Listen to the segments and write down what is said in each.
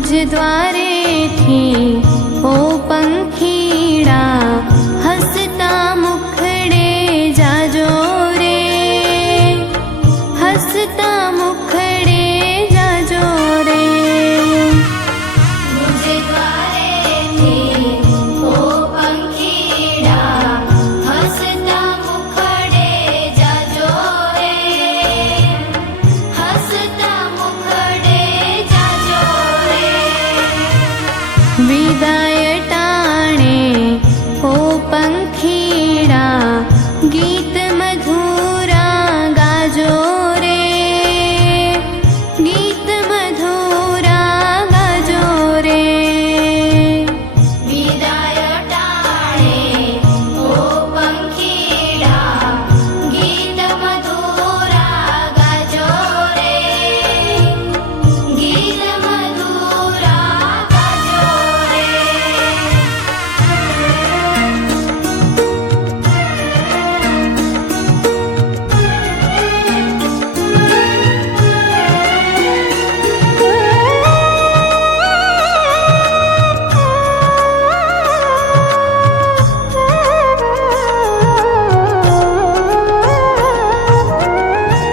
द्वारे थी ओ पंखीड़ा हसता मुखड़े जाजो रे, हसता मुखड़े जाजो रे। मुझ द्वारे थी ओ पंखीड़ा हसता मुखड़े जाजो रे, हसता मुखड़े जाजो रे। विदाय टाणे ओ पंखीड़ा गीत मधुरा गाजो रे, गीत मधुरा गाजो रे। विदाय टाणे ओ पंखीड़ा गीत मधुरा गाजो रे, गीत मधुरा गाजो रे।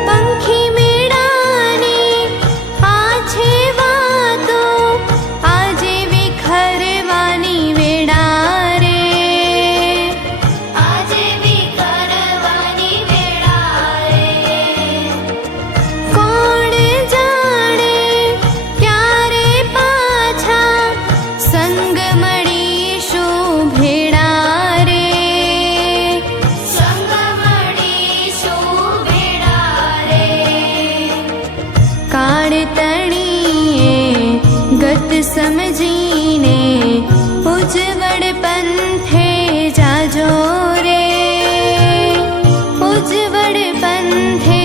पंखी मेड़ानी आछे वातो आजे विखरवानी वेड़ा रे, आजे विखरवानी वेड़ा रे। कोण जाणे क्यारे पाछा संग मळीशुं भेड़ा रे, संग मळीशुं भेड़ा रे। काळ तणीए गत समजीने उजवड़ पंथे जाजो रे, उजवड़ पंथे